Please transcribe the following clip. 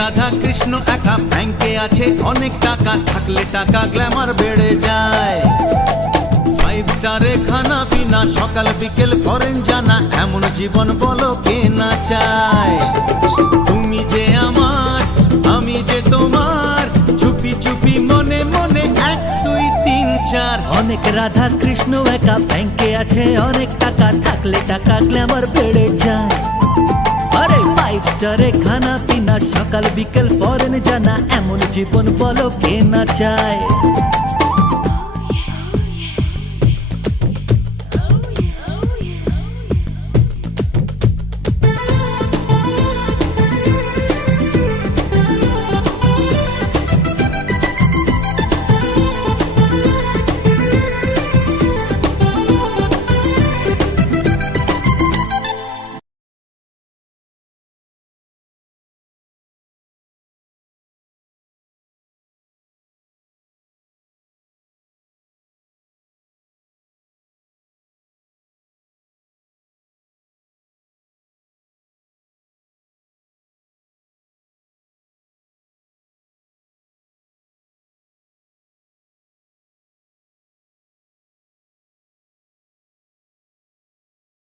রাধা কৃষ্ণ একা ব্যাংকে আছে অনেক টাকা, থাকলে টাকা গ্ল্যামার বেড়ে যায়। 5 স্টারে খানা পিনা, সকাল বিকেল ফরেন জানা, এমন জীবন বলো কে না চায়। তুমি যে আমার, আমি যে তোমার, চুপি চুপি মনে মনে 1 2 3 4। অনেক রাধা কৃষ্ণ একা ব্যাংকে আছে অনেক টাকা, থাকলে টাকা গ্ল্যামার বেড়ে যায়। আরে 5 স্টারে খানা পিনা, সকাল বিকেল ফরেন জানা, এমন জীবন বলো কে না চায়।